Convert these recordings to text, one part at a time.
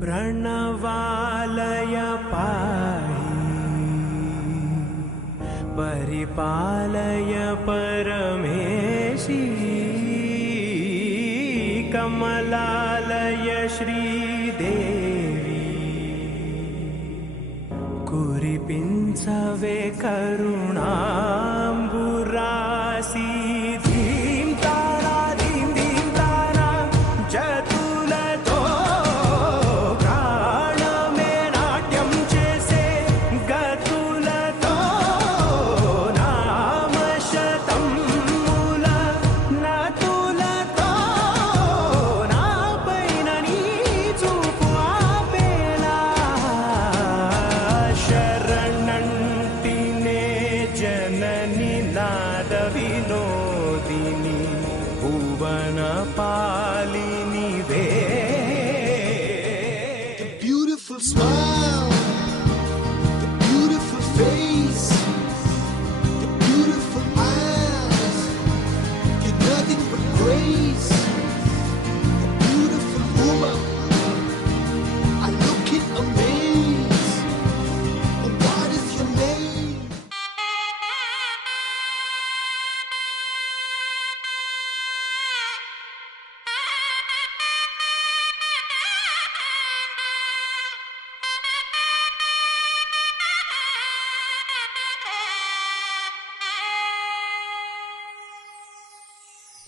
प्रणवालय पाहि परिपालय परमेशी कमलालय श्रीदेवी कुरिपिंचवे करुणांबुरासी धीं तारा धीं धीं तारा जतुलतो प्राणमे नाट्यं चेसे गतुलतो नामशतं मूल नतुलतो नापैन नी చూపు ఆపేలా శరణంటినే జనని నాద వినోదిని భువన పాలిని వే The beautiful smile, the beautiful face, the beautiful eyes, you're nothing but grace. The beautiful woman, I look in amaze. And what is your name?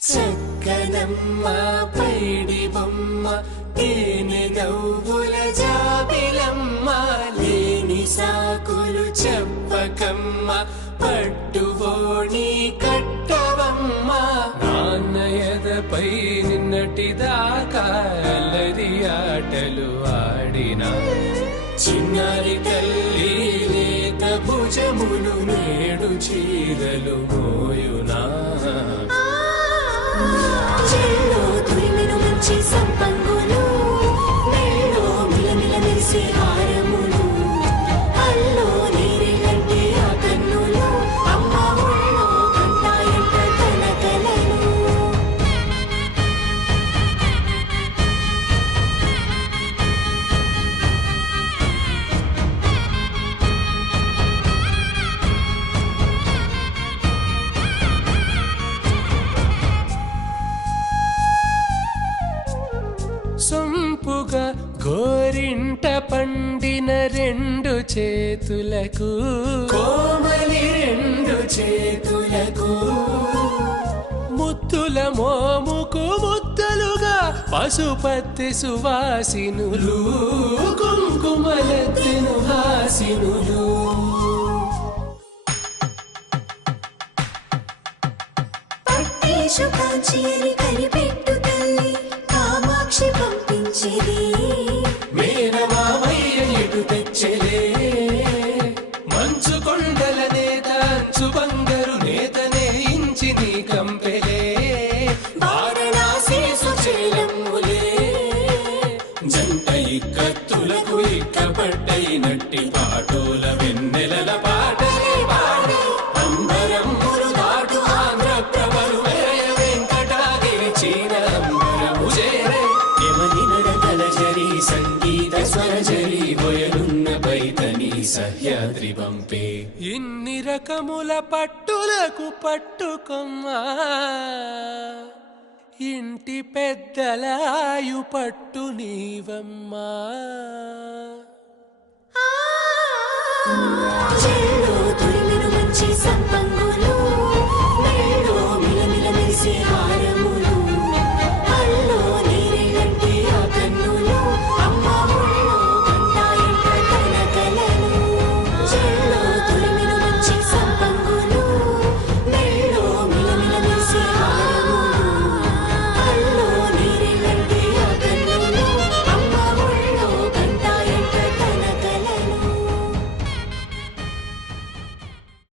చక్కనమ్మ పైడి బొమ్మ తేనె నవ్వుల జాబిలమ్మ లేని సాకులు చెప్పకమ్మ పట్టువోణి కట్టవమ్మ నాన్నయదపై నిన్నటిదాకా అల్లరి ఆటలు ఆడిన చిన్నారి తల్లి లేత భుజములు నేడు చీరలు మోయునా చెల్లో తురిమిను మంచి సంపంగులు మెళ్ళో మిలమిల మెరిసే హారములు అల్లో నీరెలంటే ఆ కన్నులు అమ్మ ఒళ్ళో కంటాయంట తన కలలు సొంపుగా గోరింట పండిన రెండు చేతులకు కోమలి రెండు చేతులకు ముద్దుల మోముకు ముద్దలుగా పశుపతి సువాసినులు కుంకుమలెత్తిను హాసినులు పట్టేశు కాంచేరి కలిపెట్టు తల్లి కామాక్షి పంపించిది మేనమామయ్య ఎటు తెచ్చలే మంచు కొండల నేత అంచు బంగారు నేతనే ఇంచి నీ కంపెలే వారణాసి సుచేలమ్ములే జంట ఇక్కత్తులకు ఇక్కపట్టైనట్టి పాటోల వెన్నెలల పాటలే పాడే అంబరమ్ములు దాటు ఆంధ్ర ప్రభలు వేయ వెంకటాగిరి చీన అంబరము చేరే యమని నడకల జరి సంగీత స్వరజరి బొయలున్న పైతని సహ్యాద్రి పంపే ఇన్ని రకముల పట్టులకు పట్టుకొమ్మా ఇంటి పెద్దలాయు పట్టు నీవమ్మా చెల్లో తురిమిను మంచి సంపంగులు మెళ్ళో మిలమిల మెరిసే హార